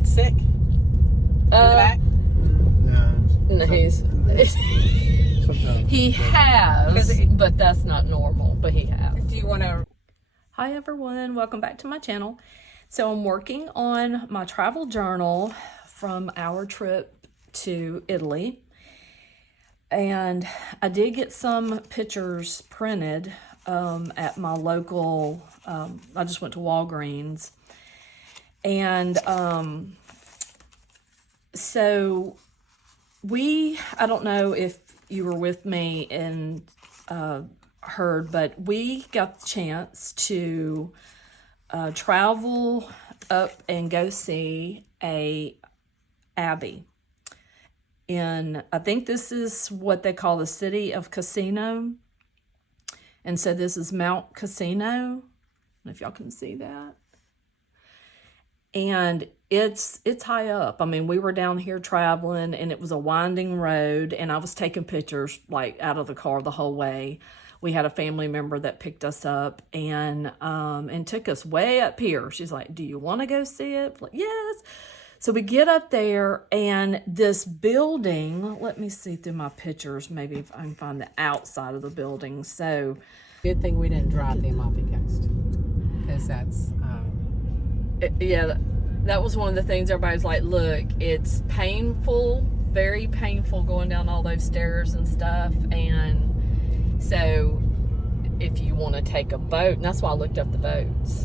get sick? No, he has, but that's not normal, but he has. Do you want to? Hi everyone, welcome back to my channel. So I'm working on my travel journal from our trip to Italy. And I did get some pictures printed at my local, I just went to Walgreens. And so I don't know if you were with me and heard, but we got the chance to travel up and go see a abbey. And I think this is what they call the city of Casino. And so this is Mount Casino. I don't know if y'all can see that. And it's high up. I mean, we were down here traveling and it was a winding road and I was taking pictures like out of the car the whole way. We had a family member that picked us up and took us way up here. She's like, "Do you want to go see it?" I'm like, yes. So we get up there and this building, let me see through my pictures, maybe if I can find the outside of the building. So Good thing we didn't drive the Amalfi Coast, because that's yeah, that was one of the things everybody's like, look, it's painful, very painful going down all those stairs and stuff. And so if you want to take a boat, and that's why I looked up the boats.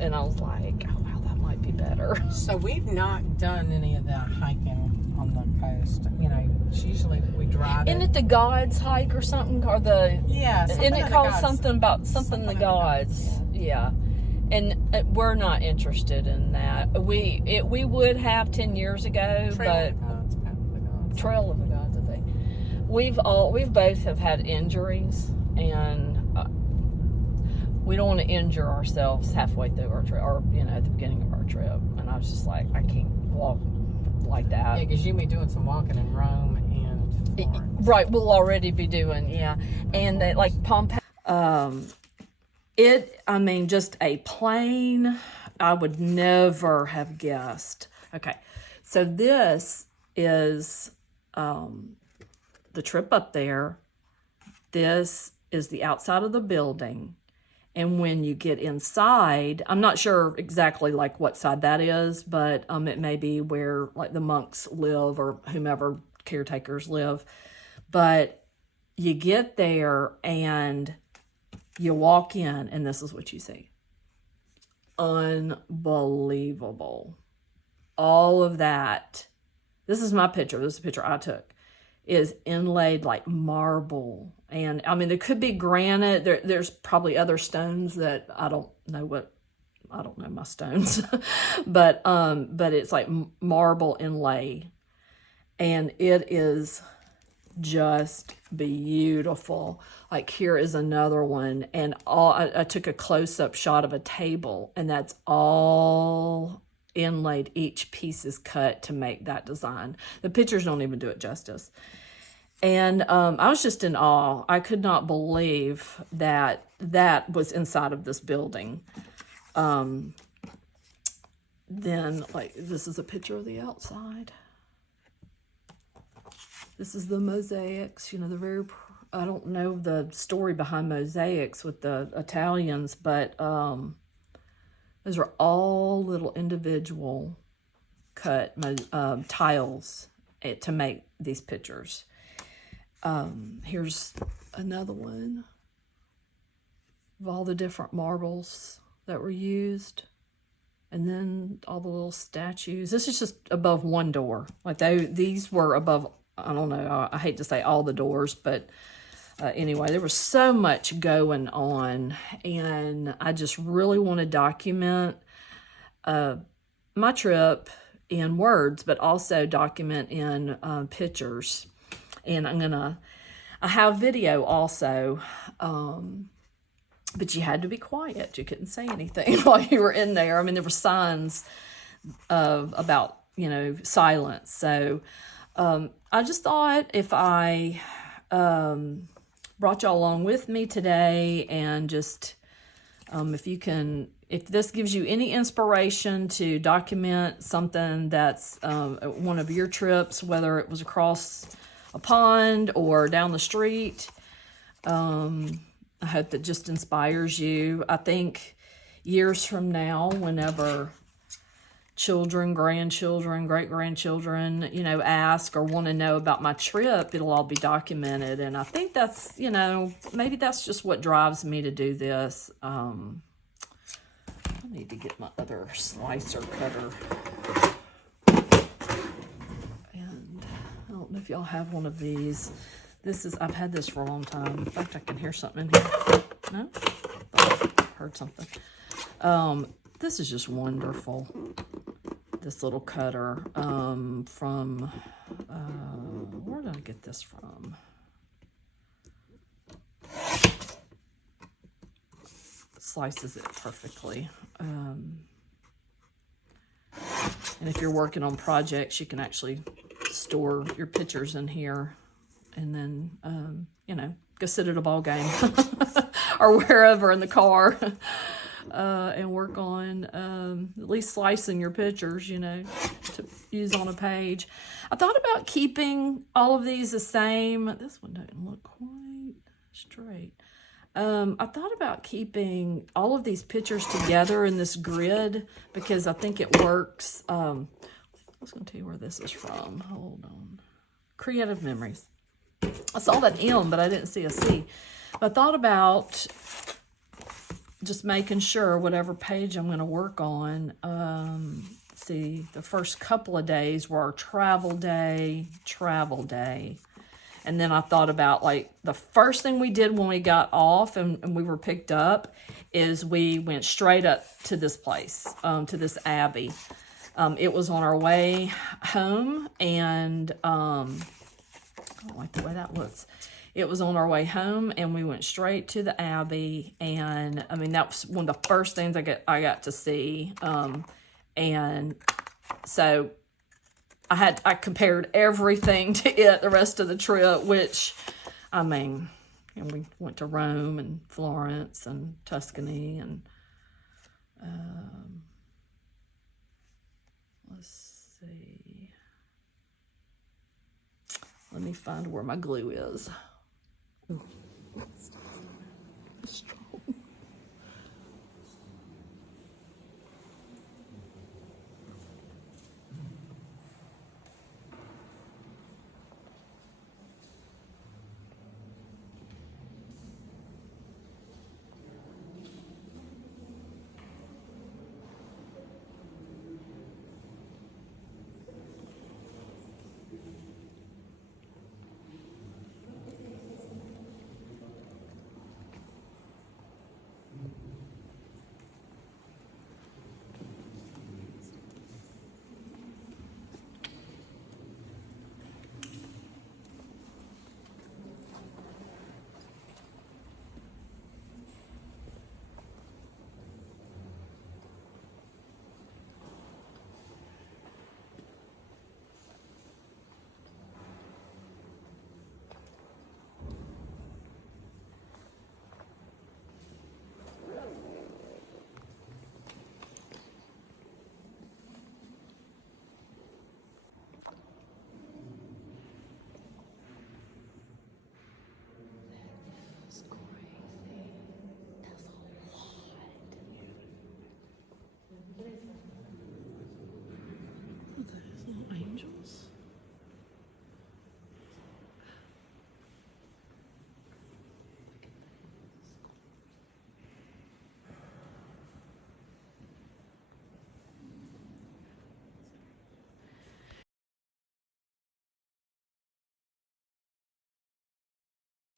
And I was like, oh wow, that might be better. So we've not done any of that hiking on the coast. You know, it's usually we drive. Isn't it the Gods hike or something? Or the isn't it called something about something the Gods? Yeah. And we're not interested in that. We would have 10 years ago, but Trail of the Gods, I think. We've both have had injuries, and we don't want to injure ourselves halfway through our trip, or at the beginning of our trip. And I was just like, I can't walk like that. Yeah, because you'll be doing some walking in Rome and Florence. Right, we'll already be doing, and they, like Pompeii. I mean, just a plane, I would never have guessed. Okay, so this is the trip up there. This is the outside of the building. And when you get inside, I'm not sure exactly like what side that is, but it may be where like the monks live or whomever caretakers live. But you get there and you walk in, and this is what you see. Unbelievable. All of that. This is my picture. This is a picture I took. Is inlaid like marble. And I mean, there could be granite. There's probably other stones that I don't know my stones. but it's like marble inlay. And it is just beautiful. Like here is another one, and I took a close-up shot of a table, and that's all inlaid. Each piece is cut to make that design. The pictures don't even do it justice. And I was just in awe. I could not believe that was inside of this building. Then, like, this is a picture of the outside. This is the mosaics, the I don't know the story behind mosaics with the Italians, but those are all little individual cut tiles to make these pictures. Here's another one of all the different marbles that were used. And then all the little statues. This is just above one door. Like these were above, I don't know, I hate to say all the doors, but anyway, there was so much going on, and I just really want to document my trip in words, but also document in pictures. And I have video also, but you had to be quiet. You couldn't say anything while you were in there. I mean, there were signs about, silence. So I just thought if I brought y'all along with me today, and just if you can if this gives you any inspiration to document something that's one of your trips, whether it was across a pond or down the street, I hope that just inspires you. I think years from now, whenever children, grandchildren, great-grandchildren, you know, ask or want to know about my trip, it'll all be documented. And I think that's, you know, maybe that's just what drives me to do this. I need to get my other slicer cutter. And I don't know if y'all have one of these. This is, I've had this for a long time. In fact, I can hear something in here. No? Oh, I heard something. This is just wonderful. This little cutter from, where did I get this from? It slices it perfectly. And if you're working on projects, you can actually store your pictures in here and then, you know, go sit at a ball game or wherever in the car. And work on at least slicing your pictures, you know, to use on a page. I thought about keeping all of these the same. This one doesn't look quite straight. I thought about keeping all of these pictures together in this grid because I think it works. I was going to tell you where this is from. Hold on. Creative Memories. I saw that M, but I didn't see a C. But I thought about just making sure whatever page I'm going to work on, see, the first couple of days were our travel day. And then I thought about, like, the first thing we did when we got off and we were picked up is we went straight up to this place, to this Abbey. It was on our way home, and I don't like the way that looks. It was on our way home, and we went straight to the Abbey, and I mean, that was one of the first things I got to see, and so I compared everything to it the rest of the trip, which, I mean, and we went to Rome and Florence and Tuscany, and let's see, let me find where my glue is. Ooh, that's strong.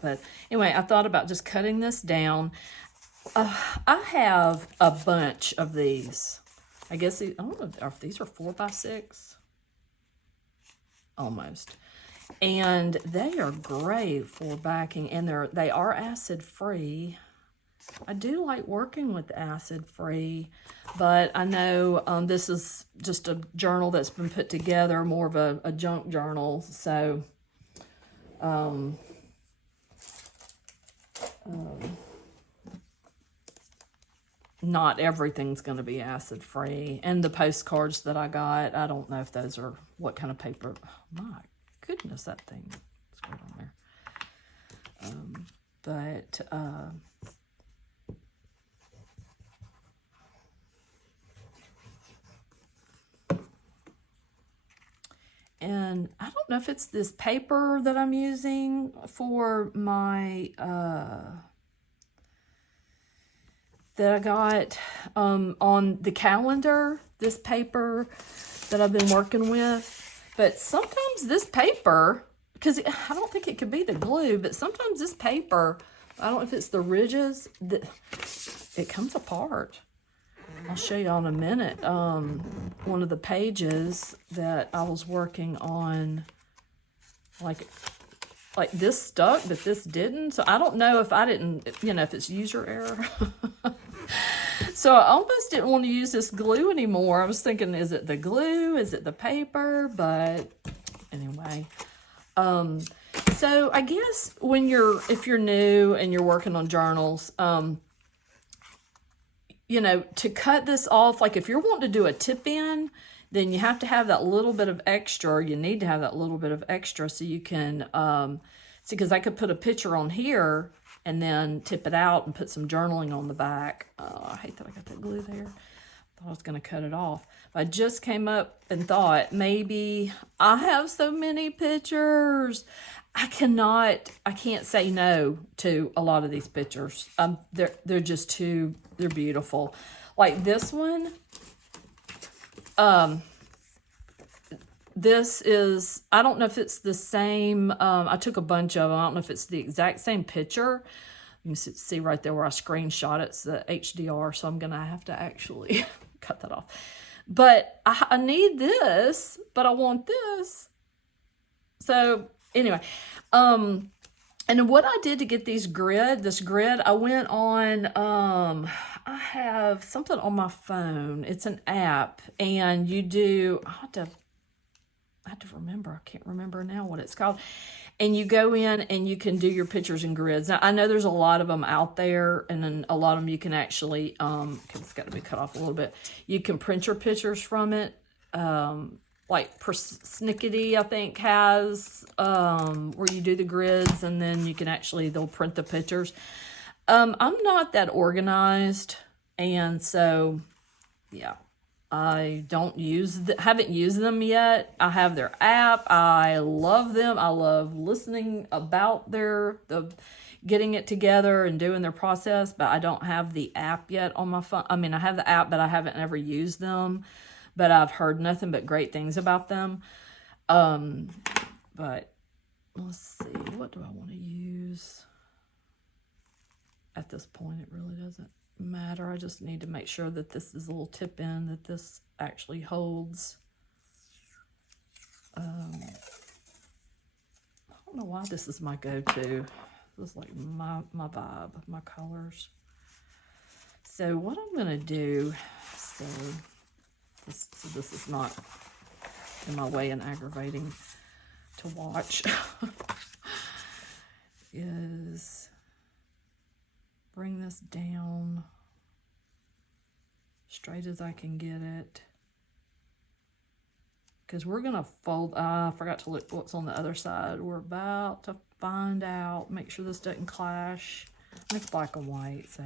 But anyway, I thought about just cutting this down. I have a bunch of these. I guess I don't know if these are 4x6. Almost. And they are great for backing, and they are acid free. I do like working with acid free, but I know this is just a journal that's been put together, more of a junk journal, so not everything's going to be acid free. And the postcards that I got, I don't know if those are, what kind of paper. Oh, my goodness, that thing. Let's go on there. And I don't know if it's this paper that I'm using for my, that I got on the calendar, this paper that I've been working with. But sometimes this paper, because I don't think it could be the glue, but sometimes this paper, I don't know if it's the ridges, it comes apart. I'll show you in a minute. One of the pages that I was working on, like this stuck, but this didn't. So I don't know if I didn't, if it's user error. So I almost didn't want to use this glue anymore. I was thinking, is it the glue? Is it the paper? But anyway. So I guess if you're new and you're working on journals, to cut this off, like if you're wanting to do a tip in, then you have to have that little bit of extra. You need to have that little bit of extra so you can, see, because I could put a picture on here and then tip it out and put some journaling on the back. I hate that I got that glue there. Thought I was going to cut it off. I just came up and thought, maybe I have so many pictures. I can't say no to a lot of these pictures. They're just they're beautiful. Like this one, this is, I don't know if it's the same, I took a bunch of them. I don't know if it's the exact same picture. You can see right there where I screenshot it. It's the HDR, so I'm going to have to actually cut that off. But I need this, but I want this. So anyway, and what I did to get this grid, I went on, I have something on my phone. It's an app, and I have to remember. I can't remember now what it's called. And you go in and you can do your pictures and grids. Now, I know there's a lot of them out there, and then a lot of them you can actually, it's got to be cut off a little bit. You can print your pictures from it. Like Persnickety, I think, has where you do the grids, and then you can they'll print the pictures. I'm not that organized, and so, yeah. I haven't used them yet. I have their app. I love them. I love listening about getting it together and doing their process, but I don't have the app yet on my phone. I mean, I have the app, but I haven't ever used them, but I've heard nothing but great things about them. But let's see, what do I want to use? At this point, it really doesn't matter. I just need to make sure that this is a little tip in, that this actually holds. I don't know why this is my go-to. This is like my vibe, my colors. So what I'm gonna do, so this is not in my way and aggravating to watch, is bring this down straight as I can get it, because we're gonna fold. I forgot to look what's on the other side. We're about to find out. Make sure this doesn't clash. And it's black and white, so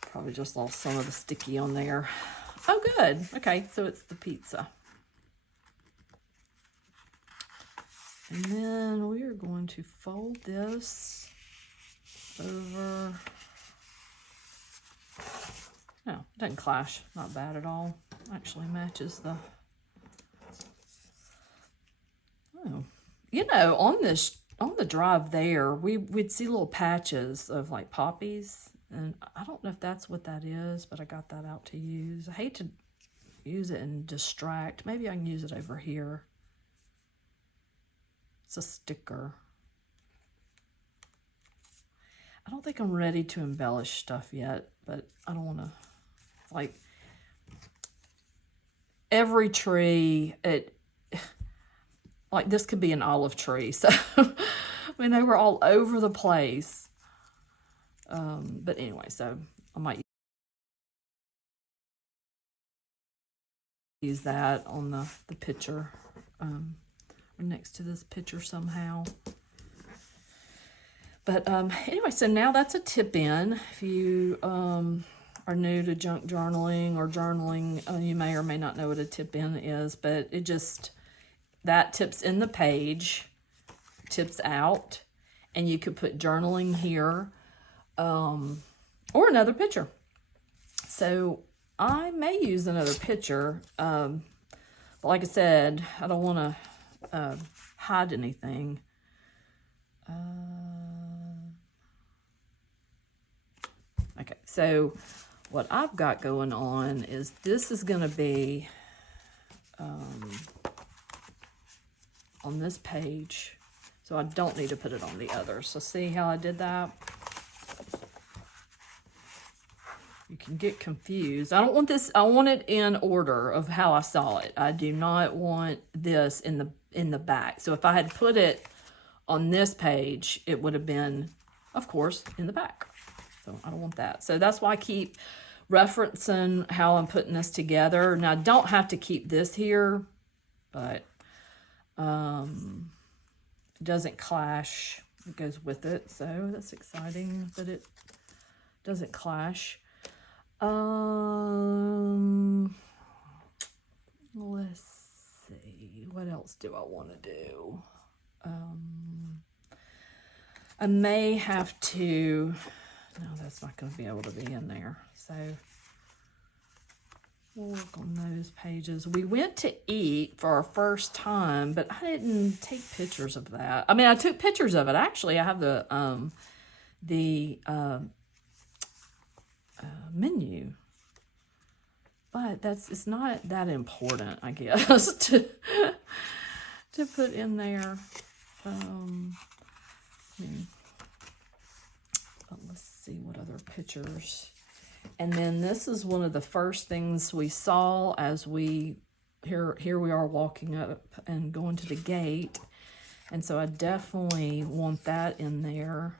probably just lost some of the sticky on there. Oh, good. Okay, so it's the pizza. And then we are going to fold this over. No, it doesn't clash. Not bad at all. Actually matches the. Oh, on the drive there, we'd see little patches of like poppies, and I don't know if that's what that is, but I got that out to use. I hate to use it and distract. Maybe I can use it over here. It's a sticker. I don't think I'm ready to embellish stuff yet, but I don't want to, like, every tree, like this could be an olive tree. So, I mean, they were all over the place. But anyway, so I might use that on the picture, or next to this picture somehow. But anyway, so now that's a tip in. If you are new to junk journaling or journaling, you may or may not know what a tip in is, but it just, that tips in the page, tips out, and you could put journaling here, or another picture. So I may use another picture, but like I said, I don't want to hide anything. Okay, so what I've got going on is this is going to be on this page, so I don't need to put it on the other. So see how I did that? You can get confused. I don't want this, I want it in order of how I saw it. I do not want this in the back. So if I had put it on this page, it would have been, of course, in the back. So I don't want that. So that's why I keep referencing how I'm putting this together. Now I don't have to keep this here, but it doesn't clash. It goes with it. So that's exciting that it doesn't clash. Let's see, what else do I want to do? I may have to, no, that's not going to be able to be in there. So we'll work on those pages. We went to eat for our first time, but I didn't take pictures of that. I mean, I took pictures of it. Actually, I have the menu, but it's not that important, I guess, to put in there. But let's see what other pictures. And then this is one of the first things we saw as we here we are walking up and going to the gate, and so I definitely want that in there.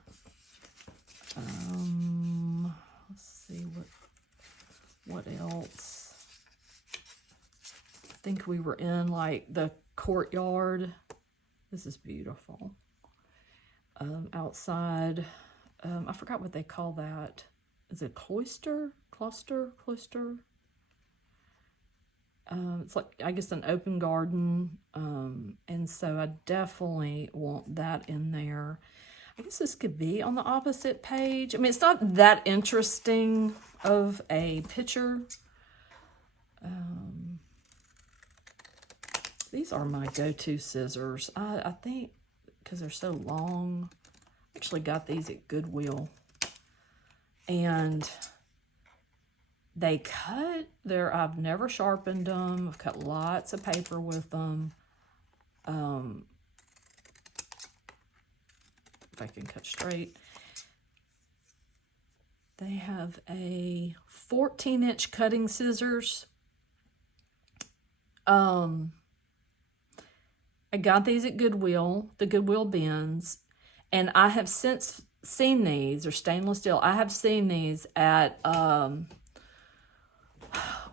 Let's see what else. I think we were in like the courtyard. This is beautiful. Outside, I forgot what they call that. Is it cloister? Cloister? It's like, I guess, an open garden. And so I definitely want that in there. I guess this could be on the opposite page. I mean, it's not that interesting of a picture. These are my go-to scissors. I think because they're so long. I actually got these at Goodwill. And they cut there. I've never sharpened them. I've cut lots of paper with them. If I can cut straight. They have a 14-inch cutting scissors. I got these at Goodwill, the Goodwill bins, and I have since seen these, or stainless steel. I have seen these at,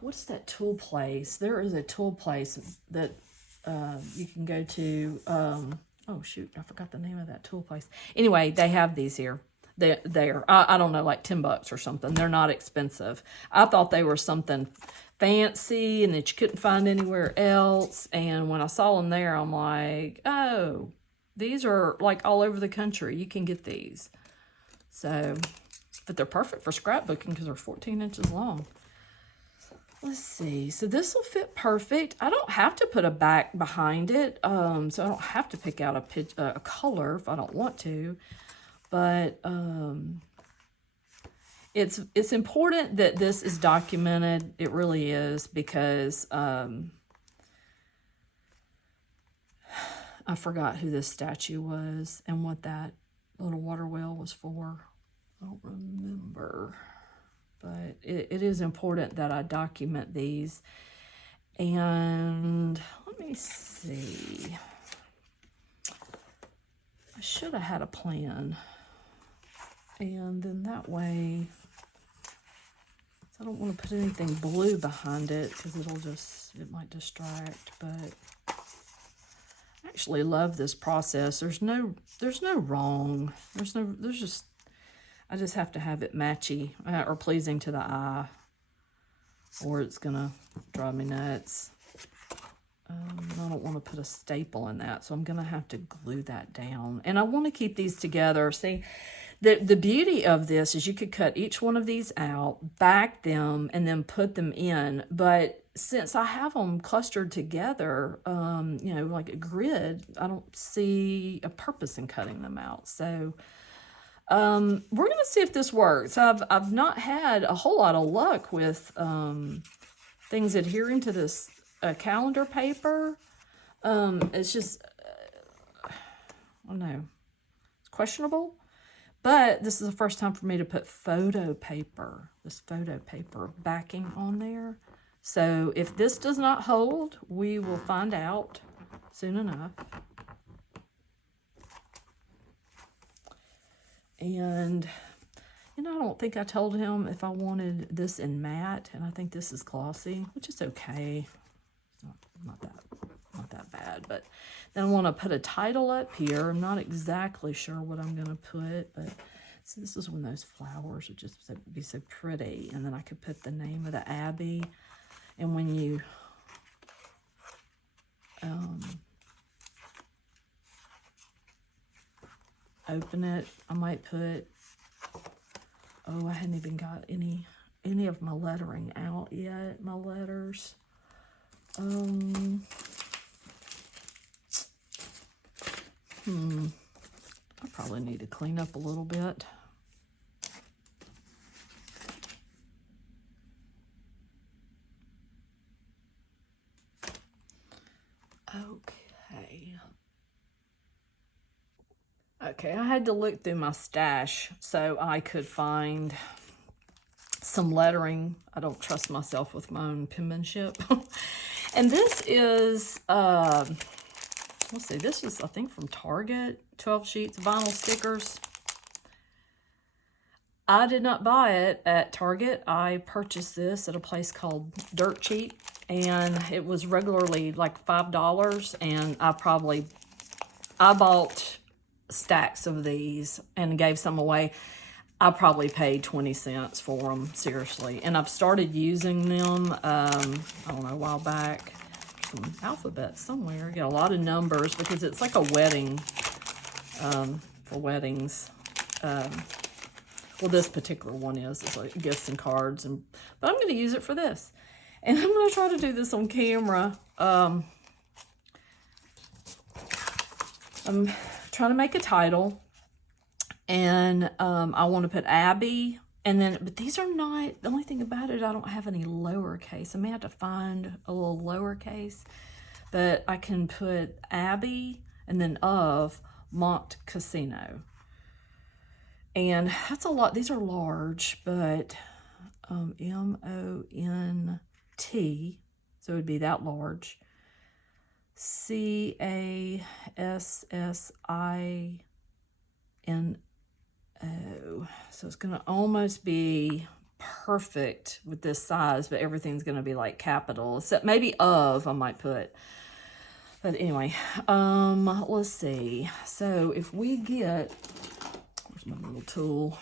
what's that tool place? There is a tool place that you can go to. Oh, shoot, I forgot the name of that tool place. Anyway, they have these here. They're I don't know, like $10 or something. They're not expensive. I thought they were something fancy and that you couldn't find anywhere else. And when I saw them there, I'm like, oh, these are like all over the country. You can get these. So, but they're perfect for scrapbooking because they're 14 inches long. Let's see. So this will fit perfect. I don't have to put a back behind it. So I don't have to pick out a color if I don't want to. But it's important that this is documented. It really is, because I forgot who this statue was and what that little water well was for. I don't remember. But it is important that I document these. And let me see. I should have had a plan. And then that way So I don't want to put anything blue behind it because it might distract, but I actually love this process. There's no wrong. I just have to have it matchy or pleasing to the eye, or it's gonna drive me nuts. I don't want to put a staple in that, so I'm gonna have to glue that down. And I want to keep these together. See, the beauty of this is you could cut each one of these out, back them, and then put them in. But since I have them clustered together, you know, like a grid, I don't see a purpose in cutting them out. So we're gonna see if this works. I've not had a whole lot of luck with things adhering to this calendar paper. It's just I don't know, it's questionable. But this is the first time for me to put this photo paper backing on there. So if this does not hold, we will find out soon enough. And, you know, I don't think I told him if I wanted this in matte, and I think this is glossy, which is okay. It's not that bad, but then I want to put a title up here. I'm not exactly sure what I'm going to put, but see, this is when those flowers would just be so pretty. And then I could put the name of the Abbey. And when you open it, I might put, oh, I hadn't even got any of my lettering out yet, my letters. I probably need to clean up a little bit. Okay, I had to look through my stash so I could find some lettering. I don't trust myself with my own penmanship. And this is, let's see, this is, I think, from Target, 12 sheets of vinyl stickers. I did not buy it at Target. I purchased this at a place called Dirt Cheap, and it was regularly like $5, and I bought stacks of these and gave some away. I probably paid 20 cents for them, seriously. And I've started using them, I don't know, a while back. Some alphabet somewhere. Got a lot of numbers because it's like a wedding, for weddings. Well, this particular one it's like gifts and cards, but I'm going to use it for this. And I'm going to try to do this on camera. I'm trying to make a title, and I want to put Abbey, but these are not, the only thing about it, I don't have any lowercase. I may have to find a little lowercase, but I can put Abbey and then of Mont Casino. And that's a lot. These are large, but M-O-N-T, so it would be that large. C-A-S-S-I-N-O. So it's going to almost be perfect with this size, but everything's going to be like capital, except maybe of I might put. But anyway, let's see. So if we get, where's my little tool?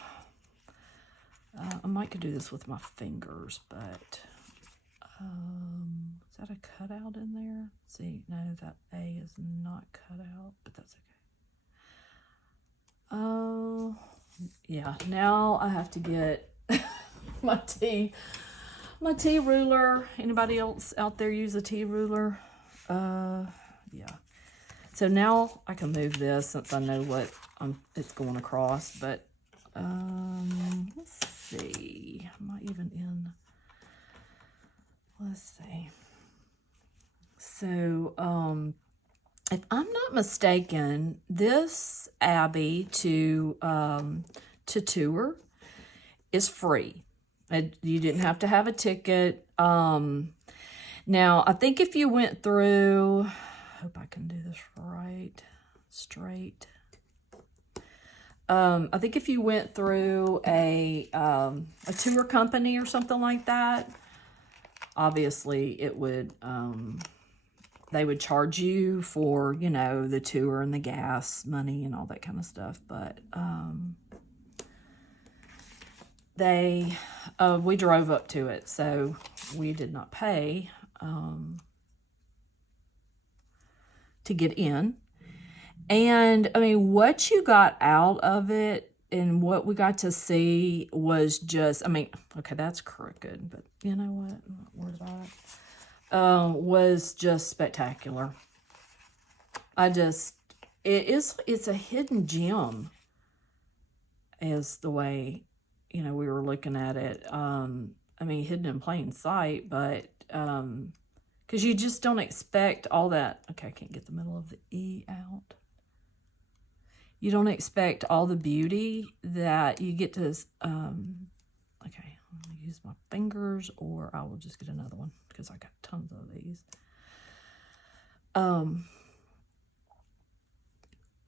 I might could do this with my fingers, but is that a cutout in there? Let's see, no, that A is not cut out, but that's okay. Oh, yeah, now I have to get my T ruler. Anybody else out there use a T ruler? Yeah. So now I can move this since I know what it's going across, but let's see. Am I even in? Let's see. So, if I'm not mistaken, this Abbey to tour is free. You didn't have to have a ticket. Now, I think if you went through, I hope I can do this right, straight. I think if you went through a tour company or something like that, obviously it would, they would charge you for, you know, the tour and the gas money and all that kind of stuff. But we drove up to it, so we did not pay to get in. And I mean, what you got out of it and what we got to see was just, I mean, okay, that's crooked, but you know what? I'm not worried about it. Was just spectacular. It's a hidden gem, is the way, you know, we were looking at it. I mean, hidden in plain sight, but because you just don't expect all that. Okay, I can't get the middle of the E out. You don't expect all the beauty that you get to, okay, I'm going to use my fingers, or I will just get another one because I got tons of these.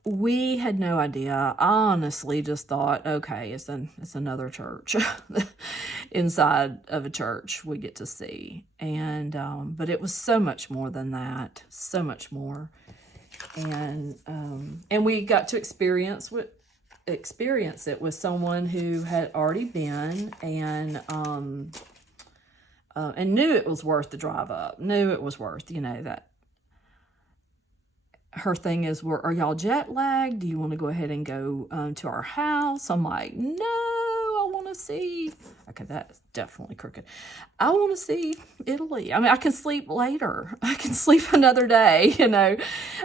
We had no idea. I honestly just thought, okay, it's another church inside of a church we get to see. And, but it was so much more than that, so much more. And we got to experience it with someone who had already been and knew it was worth the drive up, knew it was worth, you know, that. Her thing is, are y'all jet lagged? Do you want to go ahead and go to our house? I'm like, no, I want to see. Okay, that's definitely crooked. I want to see Italy. I mean, I can sleep later. I can sleep another day, you know.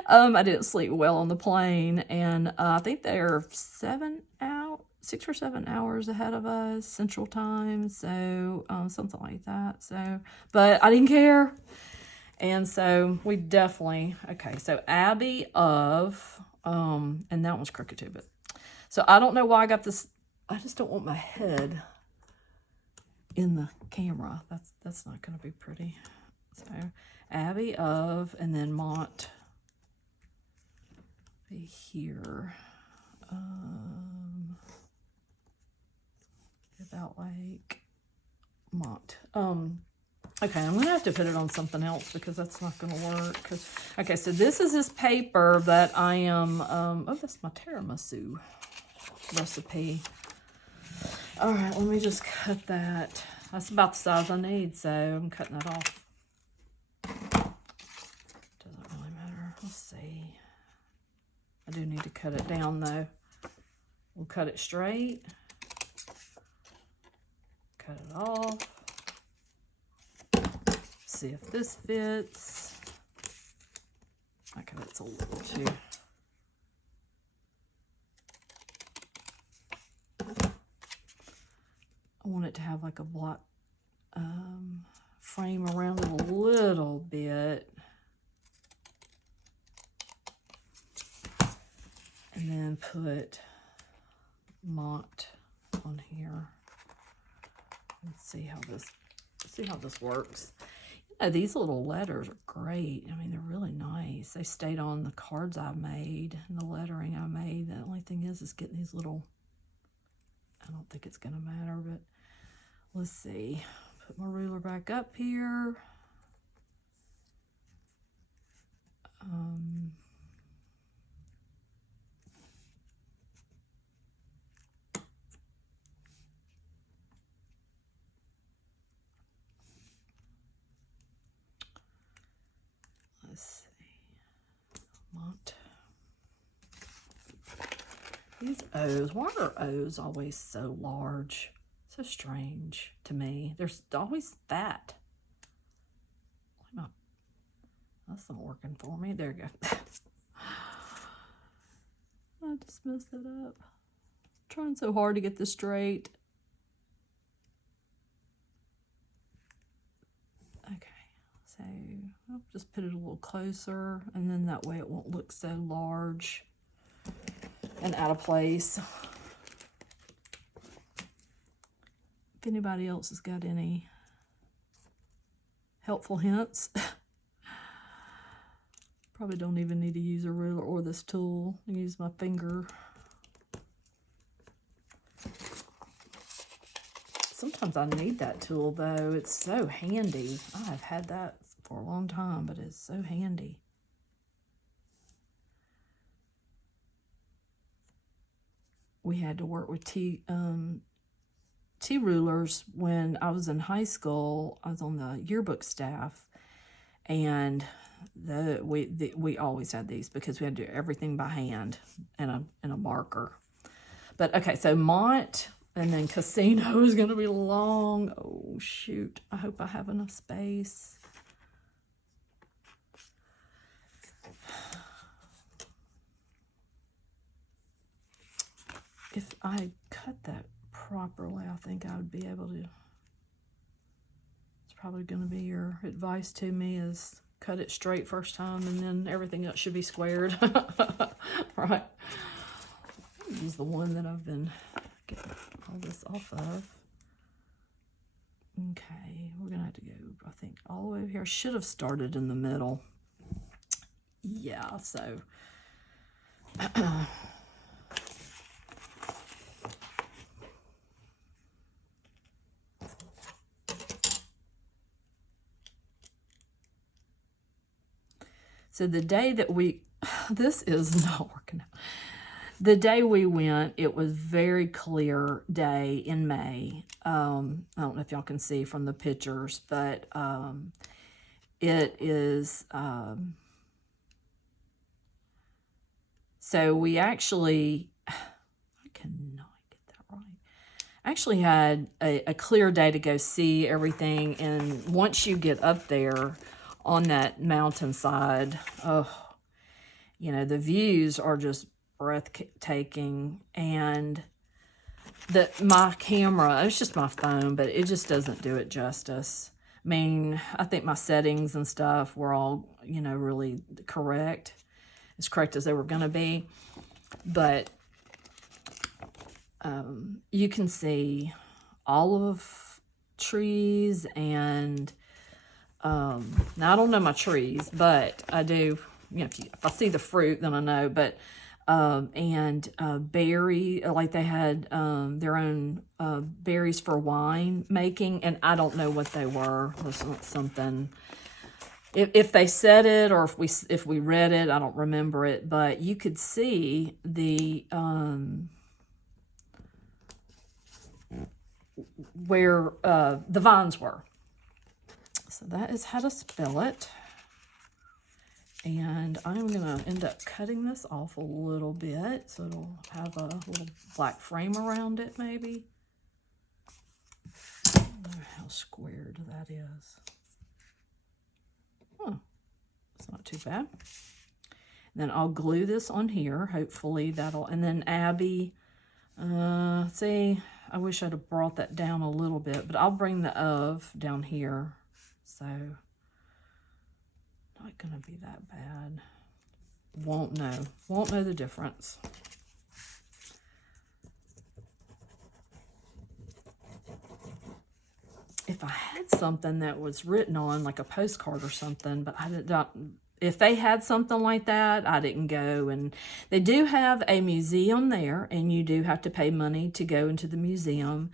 I didn't sleep well on the plane, and I think they're 6 or 7 hours ahead of us, Central Time, so something like that. So, but I didn't care. And so we definitely, okay, so Abbey of, and that one's crooked too, but, so I don't know why I got this, I just don't want my head in the camera. That's not going to be pretty. So Abbey of, and then Mont, be here, about like Mont, okay, I'm going to have to put it on something else because that's not going to work. Okay, so this is this paper that I am, oh, that's my tiramisu recipe. All right, let me just cut that. That's about the size I need, so I'm cutting that off. Doesn't really matter. Let's see. I do need to cut it down, though. We'll cut it straight. Cut it off. See if this fits. Okay, that's a little too. I want it to have like a block frame around it a little bit. And then put Mont on here. Let's see how this works. These little letters are great. I mean, they're really nice. They stayed on the cards I made and the lettering I made. The only thing is getting these little, I don't think it's going to matter, but let's see. Put my ruler back up here. Let's see. Mont. These O's. Why are O's always so large? So strange to me. There's always that. That's not working for me. There you go. I just messed it up. Trying so hard to get this straight. Okay, so I'll just put it a little closer, and then that way it won't look so large and out of place. If anybody else has got any helpful hints, probably don't even need to use a ruler or this tool. I use my finger. Sometimes I need that tool, though. It's so handy. I have had that for a long time, but it's so handy. We had to work with T rulers when I was in high school. I was on the yearbook staff, and we always had these because we had to do everything by hand and a marker. But okay, so Mont and then Casino is going to be long. Oh shoot! I hope I have enough space. If I cut that properly, I think I would be able to. It's probably going to be your advice to me is cut it straight first time, and then everything else should be squared. Right. Use the one that I've been getting all this off of. Okay, we're going to have to go, I think, all the way over here. I should have started in the middle. Yeah, so... So the day that this is not working out. The day we went, it was very clear day in May. I don't know if y'all can see from the pictures, but it is, so we actually, I cannot get that right. Actually had a clear day to go see everything. And once you get up there on that mountainside, oh, you know, the views are just breathtaking. And my camera, it's just my phone, but it just doesn't do it justice. I mean, I think my settings and stuff were all, you know, really correct, as correct as they were going to be. But you can see all of trees and now I don't know my trees, but I do, you know, if I see the fruit, then I know. But berry, like they had their own berries for wine making, and I don't know what they were. It was something. If they said it or if we read it, I don't remember it. But you could see the where the vines were. So that is how to spell it. And I'm going to end up cutting this off a little bit so it'll have a little black frame around it, maybe. I don't know how squared that is. Huh. It's not too bad. And then I'll glue this on here. Hopefully that'll... And then Abbey... see, I wish I'd have brought that down a little bit, but I'll bring the of down here. So... not gonna be that bad. Won't know the difference. If I had something that was written on, like a postcard or something, but I did not, if they had something like that, I didn't go. And they do have a museum there, and you do have to pay money to go into the museum.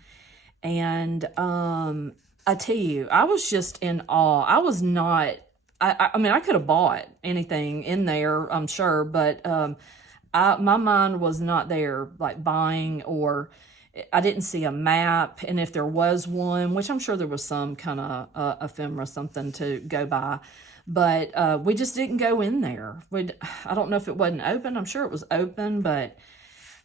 And I tell you, I was just in awe. I was not, I mean, I could have bought anything in there, I'm sure, but my mind was not there, like buying, or I didn't see a map. And if there was one, which I'm sure there was some kind of ephemera, something to go by, but we just didn't go in there. I don't know if it wasn't open. I'm sure it was open, but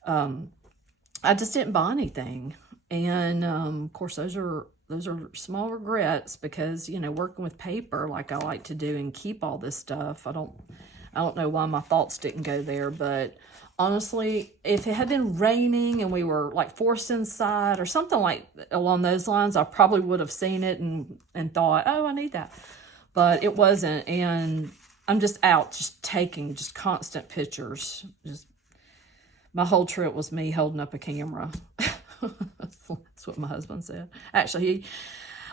I just didn't buy anything. And of course, those are small regrets, because, you know, working with paper like I like to do and keep all this stuff, I don't know why my thoughts didn't go there. But honestly, if it had been raining and we were like forced inside or something like along those lines, I probably would have seen it and thought, oh, I need that. But it wasn't. And I'm just out, just taking just constant pictures. Just my whole trip was me holding up a camera. That's what my husband said. Actually,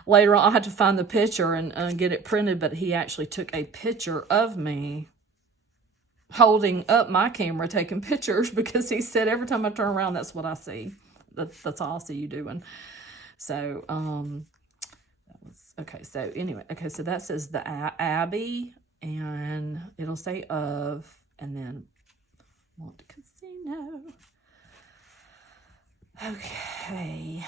later on, I had to find the picture and get it printed, but he actually took a picture of me holding up my camera, taking pictures, because he said every time I turn around, that's what I see. That's all I see you doing. So, that was, okay, so anyway, okay, so that says the Abbey, and it'll say of, and then Monte Casino. Okay.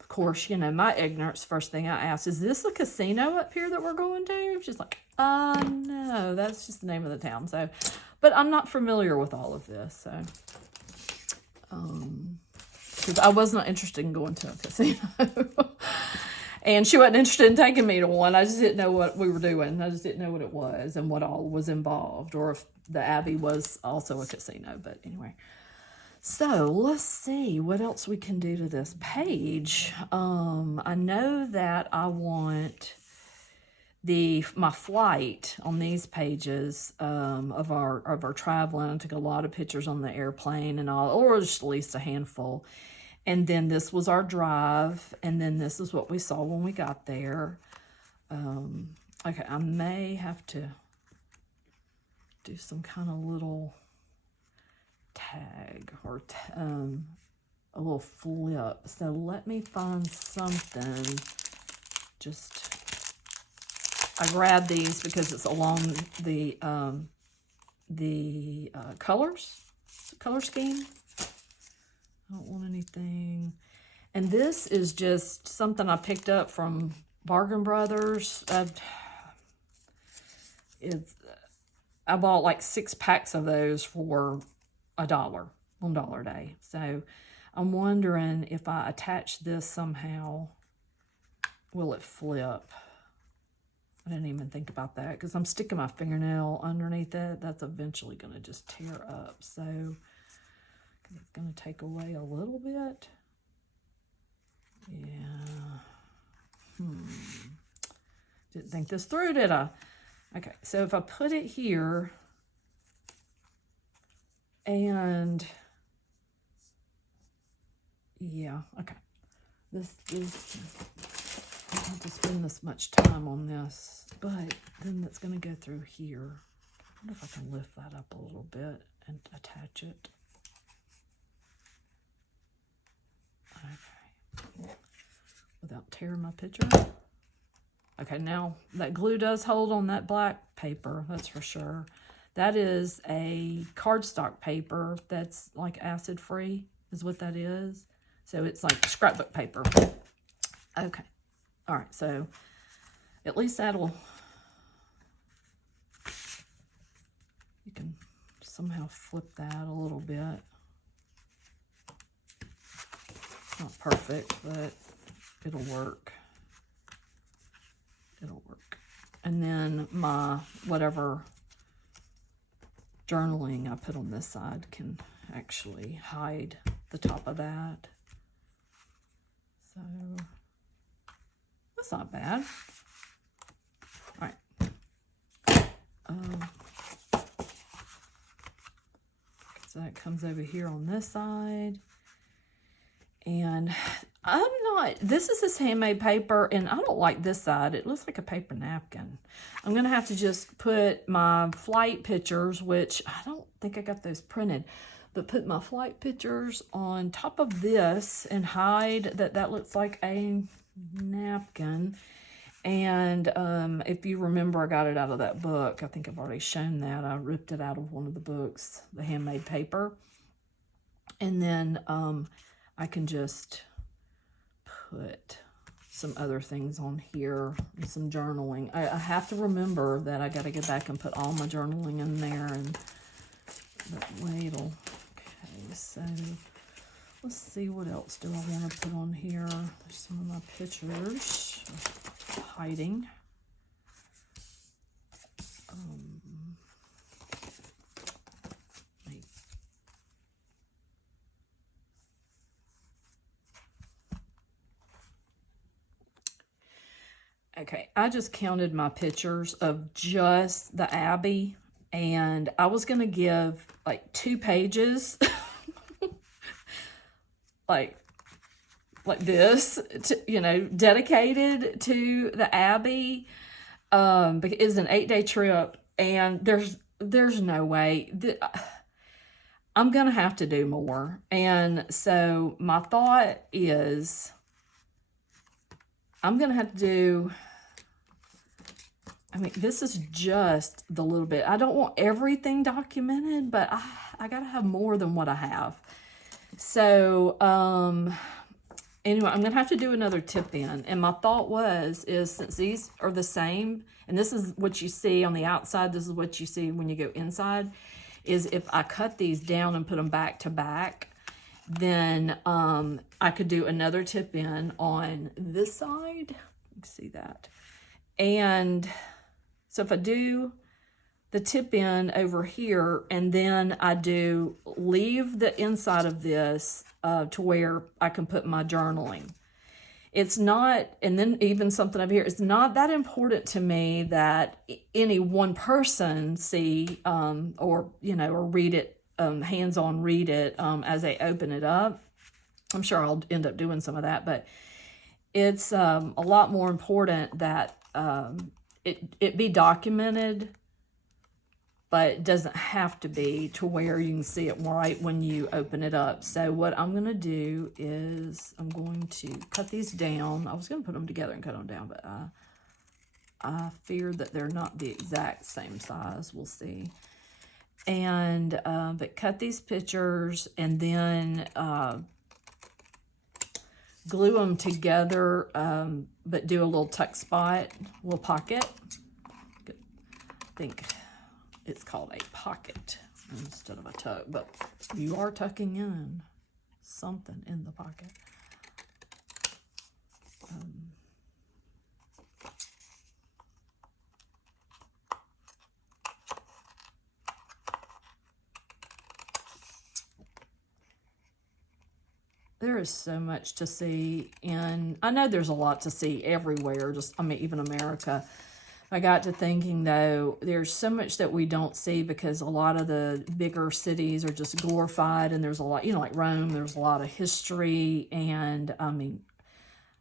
Of course, you know, my ignorance, first thing I asked, is this a casino up here that we're going to? She's like, no, that's just the name of the town. So, but I'm not familiar with all of this, so, because I was not interested in going to a casino. And she wasn't interested in taking me to one. I just didn't know what we were doing. I just didn't know what it was and what all was involved, or if the Abbey was also a casino. But anyway, so let's see what else we can do to this page. I know that I want my flight on these pages of our traveling. I took a lot of pictures on the airplane and all, or just at least a handful. And then this was our drive, and then this is what we saw when we got there. Okay, I may have to do some kind of little tag or a little flip. So let me find something. I grabbed these because it's along the color scheme. I don't want anything. And this is just something I picked up from Bargain Brothers. I bought like 6 packs of those for $1 a day. So I'm wondering if I attach this somehow, will it flip? I didn't even think about that because I'm sticking my fingernail underneath it. That's eventually going to just tear up. So it's going to take away a little bit. Yeah. Didn't think this through, did I? Okay, so if I put it here and yeah, okay. This is, I don't have to spend this much time on this, but then it's going to go through here. I wonder if I can lift that up a little bit and attach it. Okay. Without tearing my picture. Okay, now that glue does hold on that black paper, that's for sure. That is a cardstock paper that's like acid free, is what that is. So it's like scrapbook paper. Okay. All right, so at least that'll, you can somehow flip that a little bit. Not perfect, but it'll work. It'll work. And then my whatever journaling I put on this side can actually hide the top of that. So that's not bad. All right. So that comes over here on this side. And this is this handmade paper, and I don't like this side. It looks like a paper napkin. I'm going to have to just put my flight pictures, which I don't think I got those printed, but put my flight pictures on top of this and hide that looks like a napkin. And if you remember, I got it out of that book. I think I've already shown that. I ripped it out of one of the books, the handmade paper. And then I can just put some other things on here and some journaling. I have to remember that I got to get back and put all my journaling in there, and that way it'll, okay, so let's see, what else do I want to put on here? There's some of my pictures hiding. Okay, I just counted my pictures of just the Abbey, and I was going to give like 2 pages, like this, dedicated to the Abbey, because it's an 8-day trip, and there's no way I'm going to have to do more. And so my thought is I'm going to have to do, I mean, this is just the little bit. I don't want everything documented, but I got to have more than what I have. So, anyway, I'm going to have to do another tip in. And my thought is since these are the same, and this is what you see on the outside, this is what you see when you go inside, is if I cut these down and put them back to back, then I could do another tip in on this side. You can see that. And so if I do the tip in over here, and then I do leave the inside of this to where I can put my journaling. It's not, and then even something over here, it's not that important to me that any one person see or, you know, or read it, hands-on read it as they open it up. I'm sure I'll end up doing some of that, but it's a lot more important that it be documented, but it doesn't have to be to where you can see it right when you open it up. So what I'm going to do is I'm going to cut these down. I was going to put them together and cut them down, but I fear that they're not the exact same size. We'll see. And but cut these pictures and then glue them together, but do a little tuck spot, a little pocket. I think it's called a pocket instead of a tuck, but you are tucking in something in the pocket. There is so much to see, and I know there's a lot to see everywhere, just, I mean, even America. I got to thinking, though, there's so much that we don't see because a lot of the bigger cities are just glorified, and there's a lot, you know, like Rome, there's a lot of history, and, I mean,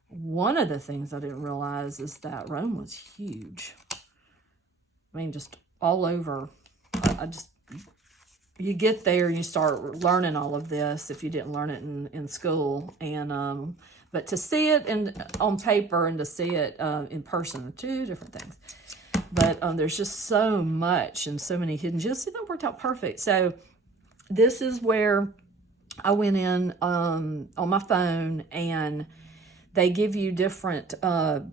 one of the things I didn't realize is that Rome was huge. I mean, just all over. I just, you get there and you start learning all of this if you didn't learn it in school, and but to see it on paper and to see it in person are two different things. But there's just so much and so many hidden gems. See, that worked out perfect. So this is where I went in on my phone, and they give you different, what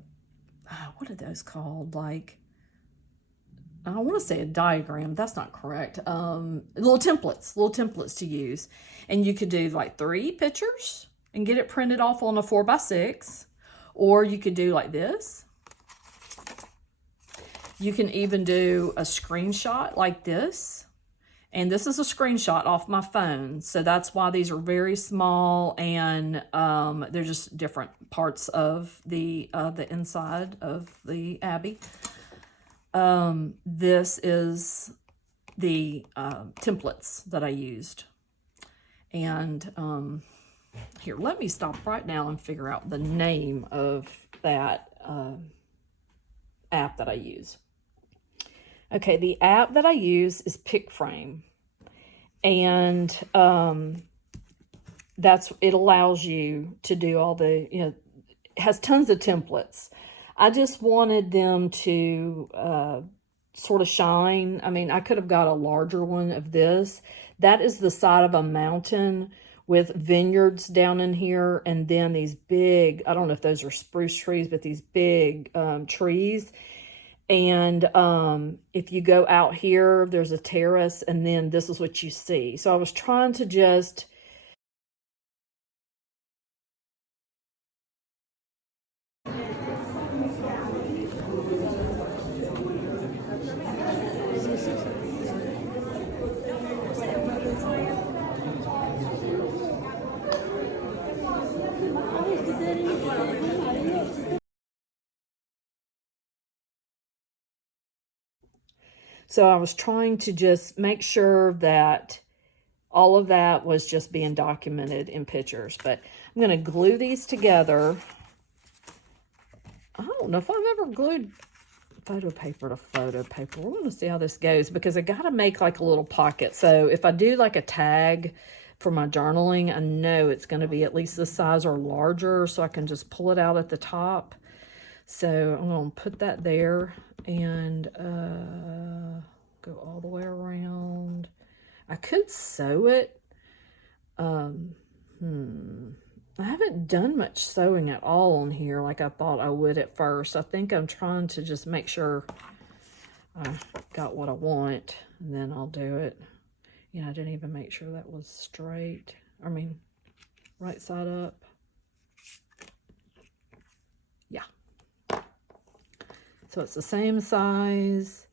are those called? Like, I want to say a diagram. That's not correct. Little templates to use. And you could do like 3 pictures and get it printed off on a 4x6. Or you could do like this. You can even do a screenshot like this. And this is a screenshot off my phone. So that's why these are very small, and they're just different parts of the inside of the Abbey. This is the templates that I used. And here, let me stop right now and figure out the name of that app that I use. Okay, the app that I use is PicFrame, and it allows you to do all the, you know, it has tons of templates. I just wanted them to sort of shine. I mean, I could have got a larger one of this. That is the side of a mountain with vineyards down in here, and then these big, I don't know if those are spruce trees, but these big trees. And if you go out here, there's a terrace, and then this is what you see. So I was trying to just... So I was trying to just make sure that all of that was just being documented in pictures. But I'm going to glue these together. I don't know if I've ever glued photo paper to photo paper. We're going to see how this goes, because I got to make like a little pocket. So if I do like a tag for my journaling, I know it's going to be at least this size or larger, so I can just pull it out at the top. So I'm going to put that there and go all the way around. I could sew it. I haven't done much sewing at all on here like I thought I would at first. I think I'm trying to just make sure I got what I want, and then I'll do it. Yeah, I didn't even make sure that was straight. I mean, right side up. Yeah. So it's the same size.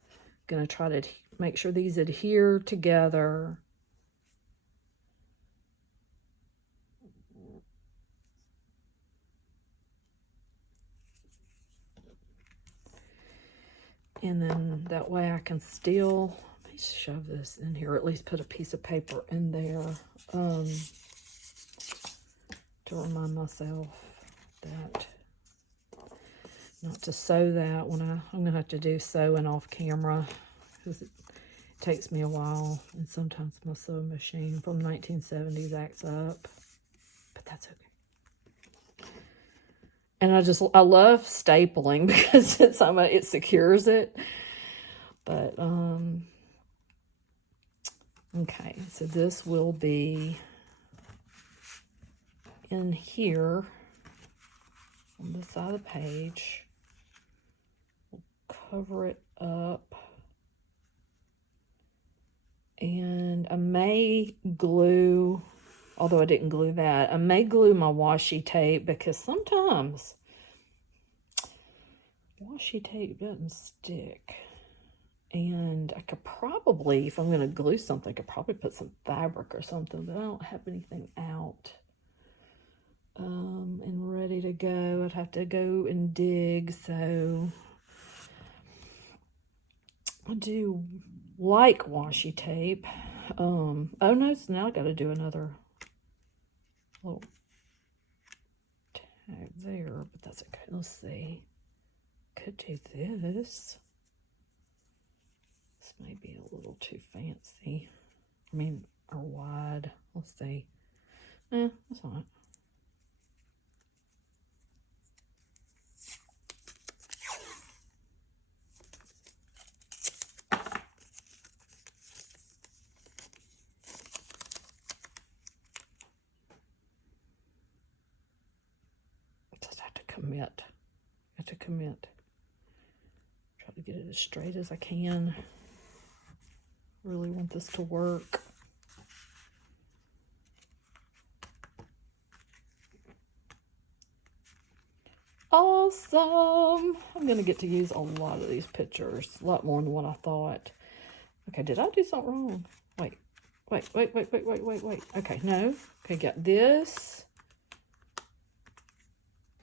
Gonna try to make sure these adhere together. And then that way I can still, let me shove this in here, or at least put a piece of paper in there to remind myself that not to sew that when I'm gonna have to do sewing off camera because it takes me a while, and sometimes my sewing machine from 1970s acts up, but that's okay. And I love stapling because it secures it. But okay, so this will be in here on this side of the page. We'll cover it up. And I may glue, although I didn't glue that, I may glue my washi tape because sometimes washi tape doesn't stick. And I could probably, if I'm going to glue something, I could probably put some fabric or something, but I don't have anything out and ready to go. I'd have to go and dig, so I do like washi tape. Oh no, so now I got to do another little tag there, but that's okay. Let's see. Could do this. This may be a little too fancy. I mean, or wide. Let's see. That's all right. Just have to commit. Try to get it as straight as I can. Really want this to work. Awesome. I'm going to get to use a lot of these pictures. A lot more than what I thought. Okay, did I do something wrong? Wait. Okay, no. Okay, got this.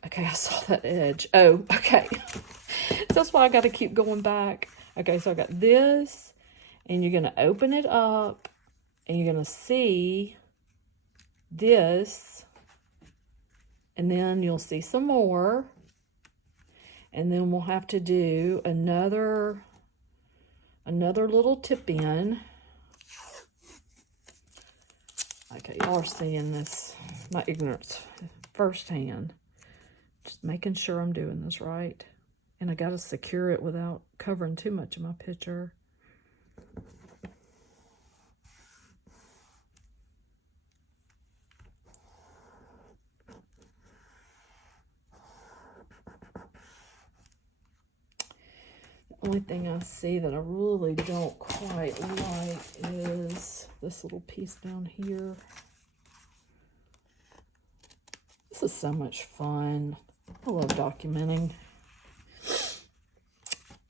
Okay, I saw that edge. Oh, okay. So that's why I got to keep going back. Okay, so I got this. And you're going to open it up. And you're going to see this. And then you'll see some more. And then we'll have to do another little tip in. Okay, y'all are seeing this, my ignorance firsthand. Just making sure I'm doing this right. And I got to secure it without covering too much of my picture. The only thing I see that I really don't quite like is this little piece down here. This is so much fun. I love documenting.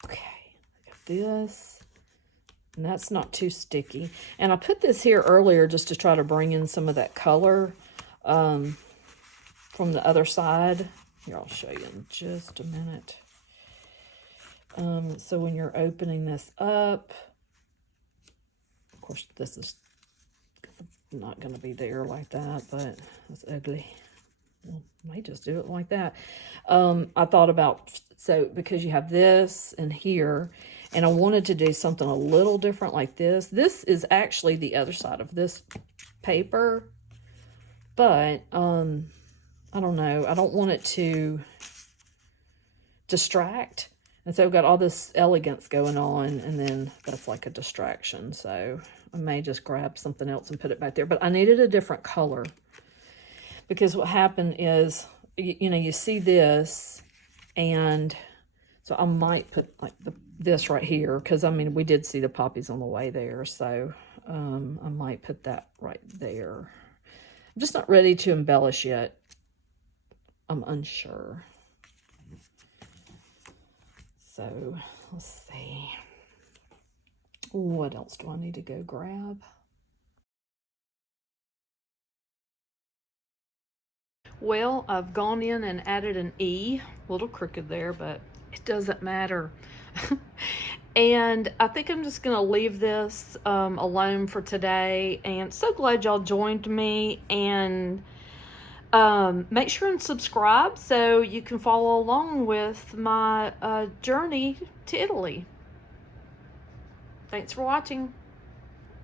Okay, I got this. And that's not too sticky. And I put this here earlier just to try to bring in some of that color from the other side. Here, I'll show you in just a minute. So when you're opening this up, of course, this is not going to be there like that, but it's ugly. Well, I might just do it like that. I thought about, so because you have this and here, and I wanted to do something a little different like this. This is actually the other side of this paper, but I don't know. I don't want it to distract. And so we've got all this elegance going on, and then that's like a distraction. So I may just grab something else and put it back there. But I needed a different color, because what happened is, you know, you see this, and so I might put like this right here, because I mean, we did see the poppies on the way there. So I might put that right there. I'm just not ready to embellish yet. I'm unsure. So let's see. What else do I need to go grab? Well, I've gone in and added an E, a little crooked there, but it doesn't matter. And I think I'm just gonna leave this alone for today. And so glad y'all joined me, and make sure and subscribe so you can follow along with my journey to Italy. Thanks for watching.